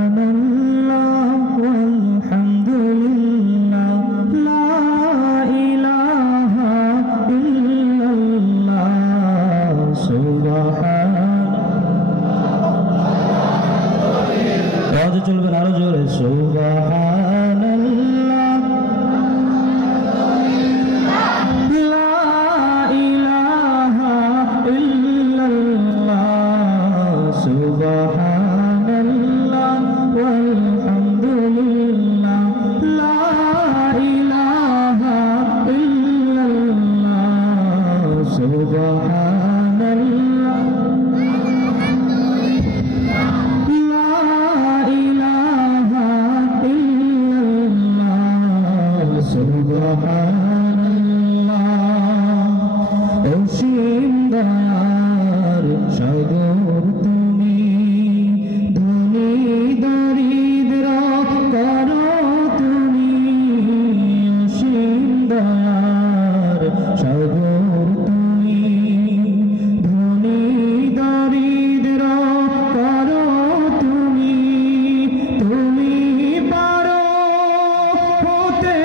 সুবহানাল্লাহ ওয়ালহামদুলিল্লাহ লা ইলাহা ইল্লাল্লাহ সুবহানাল্লাহ চলবেন আরো জোরে সুবহানাল্লাহ লা ইলাহা ইল্লাল্লাহ সুবহানাল্লাহ ওয়ালহামদুলিল্লাহ লা ইলাহা ইল্লাল্লাহ সুবহানাল্লাহ অসীম দয়ার সাগর তুমি ধনী দরিদ্র করো তুমি অসীম দয়ার সাগর তুমি ধনী দরিদ্র করো তুমি তুমি পারো হতে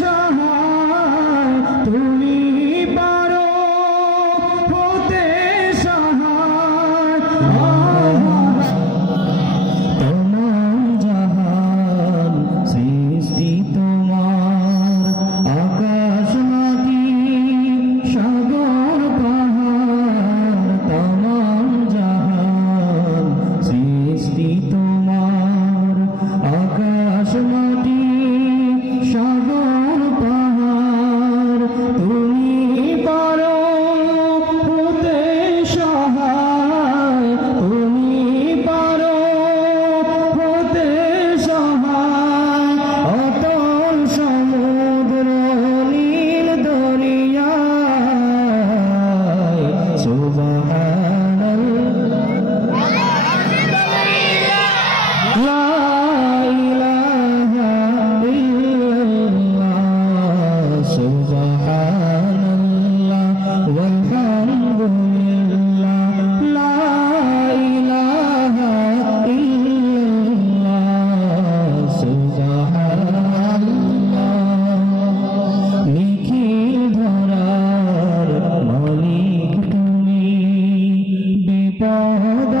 সহায় তুমি পারো হতে সহায় তমাম জাহান সৃষ্টি তোমার আকাশ মাটি সাগর পাহাড় তমাম জাহান সৃষ্টি তোমার আকাশ মাটি সাগর পাহাড় তুমি পারো হতে সহায় তুমি পারো হতে সহায় অতল সমুদ্র নীল দরিয়ায় সুবহানাল্লাহ লা ইলাহা ইল্লাল্লাহ সুবহানাল্লাহ ওয়ালহামদুলিল্লাহ লা ইলাহা ইল্লাল্লাহ সুবহানাল্লাহ নিখিল ধরার মালিক তুমি বিপদ